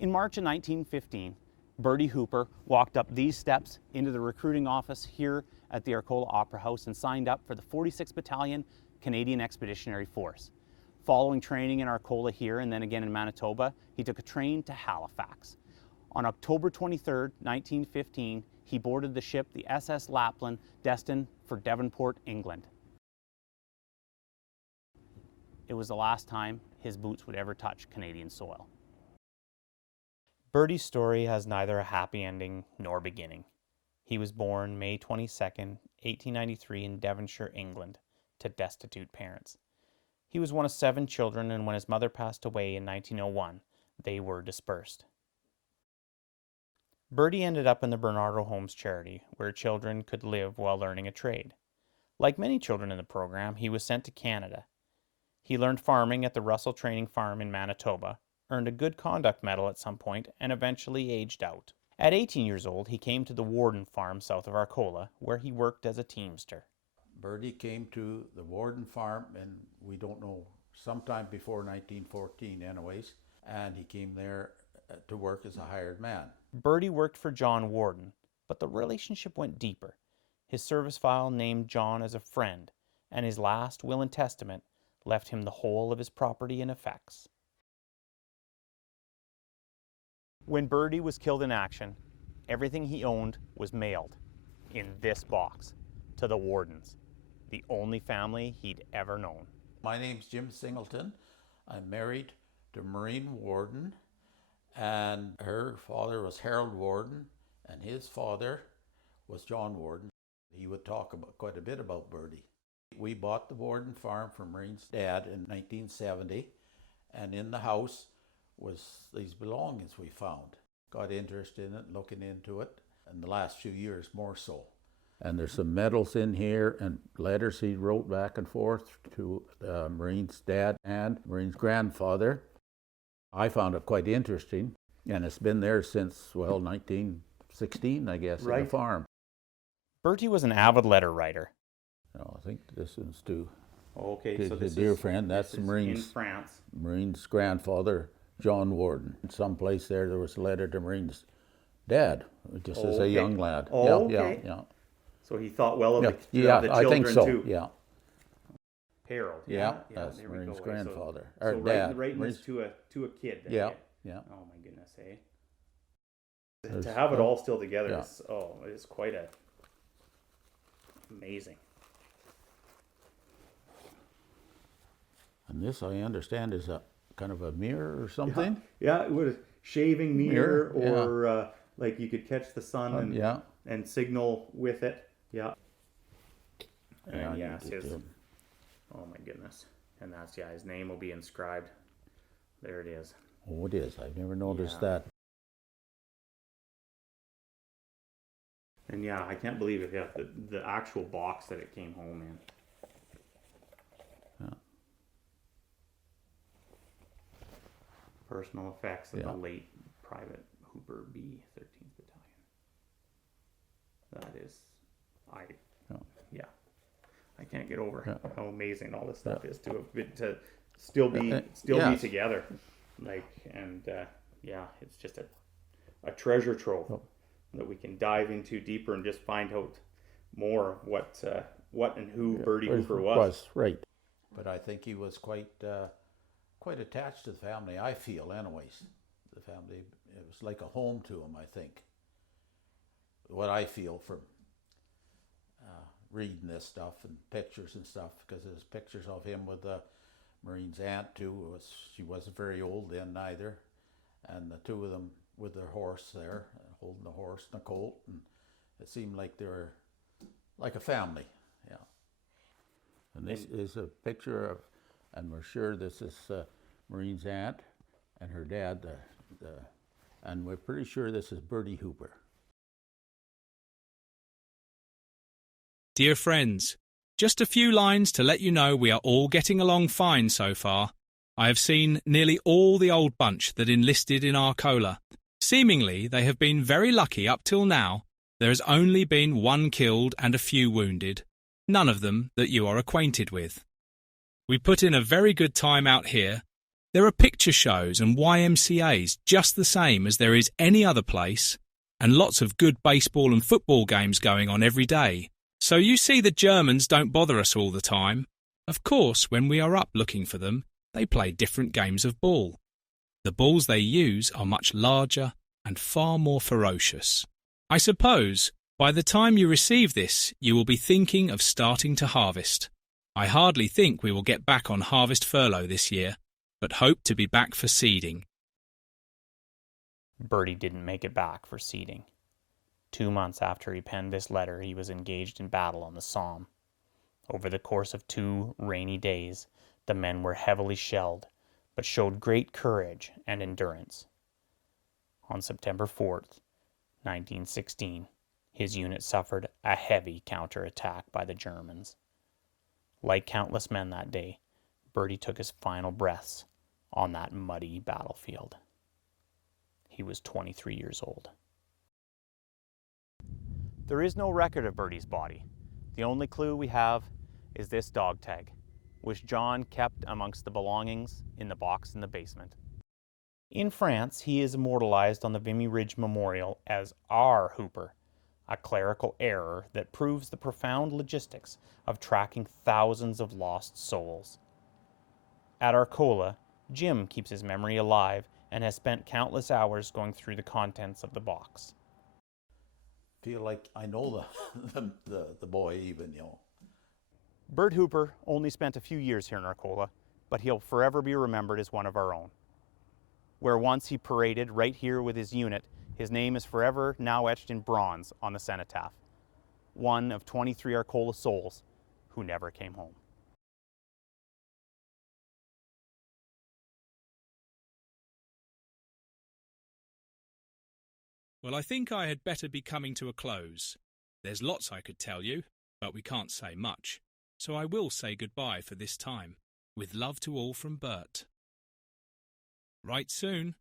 In March of 1915, Bertie Hooper walked up these steps into the recruiting office here at the Arcola Opera House and signed up for the 46th Battalion Canadian Expeditionary Force. Following training in Arcola here and then again in Manitoba, he took a train to Halifax. On October 23, 1915, he boarded the ship the SS Lapland, destined for Devonport, England. It was the last time his boots would ever touch Canadian soil. Bertie's story has neither a happy ending nor beginning. He was born May 22, 1893 in Devonshire, England, to destitute parents. He was one of 7 children, and when his mother passed away in 1901, they were dispersed. Bertie ended up in the Bernardo Homes charity, where children could live while learning a trade. Like many children in the program, he was sent to Canada. He learned farming at the Russell Training Farm in Manitoba, earned a Good Conduct Medal at some point, and eventually aged out. At 18 years old, he came to the Warden Farm south of Arcola, where he worked as a teamster. Bertie came to the Warden Farm, and we don't know, sometime before 1914 anyways, and he came there to work as a hired man. Bertie worked for John Warden, but the relationship went deeper. His service file named John as a friend, and his last will and testament left him the whole of his property and effects. When Bertie was killed in action, everything he owned was mailed in this box to the Wardens, the only family he'd ever known. My name's Jim Singleton. I'm married to Maureen Warden, and her father was Harold Warden, and his father was John Warden. He would talk quite a bit about Bertie. We bought the Warden Farm from Maureen's dad in 1970, and in the house was these belongings we found. Got interested in it, looking into it, in the last few years more so. And there's some medals in here and letters he wrote back and forth to Maureen's dad and Maureen's grandfather. I found it quite interesting, and it's been there since, well, 1916, I guess, right. On the farm. Bertie was an avid letter writer. No, I think this is to so his dear friend. That's Maureen's, in France. Maureen's grandfather, John Warden. Someplace there was a letter to Maureen's dad, just as a young lad. Yeah. So he thought well of the children I think so. too. Yeah. Harold. That's Maureen's grandfather. So or dad. Writing this to a kid. Then, yeah. Oh my goodness, to have it all still together is quite amazing. And this, I understand, is a kind of a mirror or something. Yeah, it was a shaving mirror or like you could catch the sun and signal with it. Yeah. And oh my goodness. And that's, his name will be inscribed. There it is. Oh, it is. I've never noticed that. And I can't believe it. Yeah, the actual box that it came home in. Yeah. Personal effects of the late Private Hooper B, 13th Battalion. That is, I can't get over how amazing all this stuff is to still be together. It's just a treasure trove that we can dive into deeper and just find out more what and who Bertie Hooper was. Right. But I think he was quite attached to the family, I feel, anyways. The family, it was like a home to him, I think. What I feel from reading this stuff and pictures and stuff, because there's pictures of him with Maureen's aunt too. She wasn't very old then either, and the two of them with their horse there, holding the horse and the colt, and it seemed like they were like a family. Yeah. And this is a picture of, and we're sure this is Maureen's aunt and her dad, and we're pretty sure this is Bertie Hooper. Dear friends, just a few lines to let you know we are all getting along fine so far. I have seen nearly all the old bunch that enlisted in Arcola. Seemingly, they have been very lucky up till now. There has only been one killed and a few wounded, none of them that you are acquainted with. We put in a very good time out here, There are picture shows and YMCAs just the same as there is any other place, and lots of good baseball and football games going on every day. So you see the Germans don't bother us all the time. Of course, when we are up looking for them, they play different games of ball. The balls they use are much larger and far more ferocious. I suppose by the time you receive this, you will be thinking of starting to harvest. I hardly think we will get back on harvest furlough this year, but hope to be back for seeding. Bertie didn't make it back for seeding. 2 months after he penned this letter, he was engaged in battle on the Somme. Over the course of 2 rainy days, the men were heavily shelled, but showed great courage and endurance. On September 4th, 1916, his unit suffered a heavy counterattack by the Germans. Like countless men that day, Bertie took his final breaths on that muddy battlefield. He was 23 years old. There is no record of Bertie's body. The only clue we have is this dog tag, which John kept amongst the belongings in the box in the basement. In France, he is immortalized on the Vimy Ridge Memorial as R. Hooper, a clerical error that proves the profound logistics of tracking thousands of lost souls. At Arcola, Jim keeps his memory alive and has spent countless hours going through the contents of the box. Feel like I know the boy even, you know. Bert Hooper only spent a few years here in Arcola, but he'll forever be remembered as one of our own. Where once he paraded right here with his unit, his name is forever now etched in bronze on the cenotaph. One of 23 Arcola souls who never came home. Well, I think I had better be coming to a close. There's lots I could tell you, but we can't say much, so I will say goodbye for this time. With love to all from Bert. Right soon.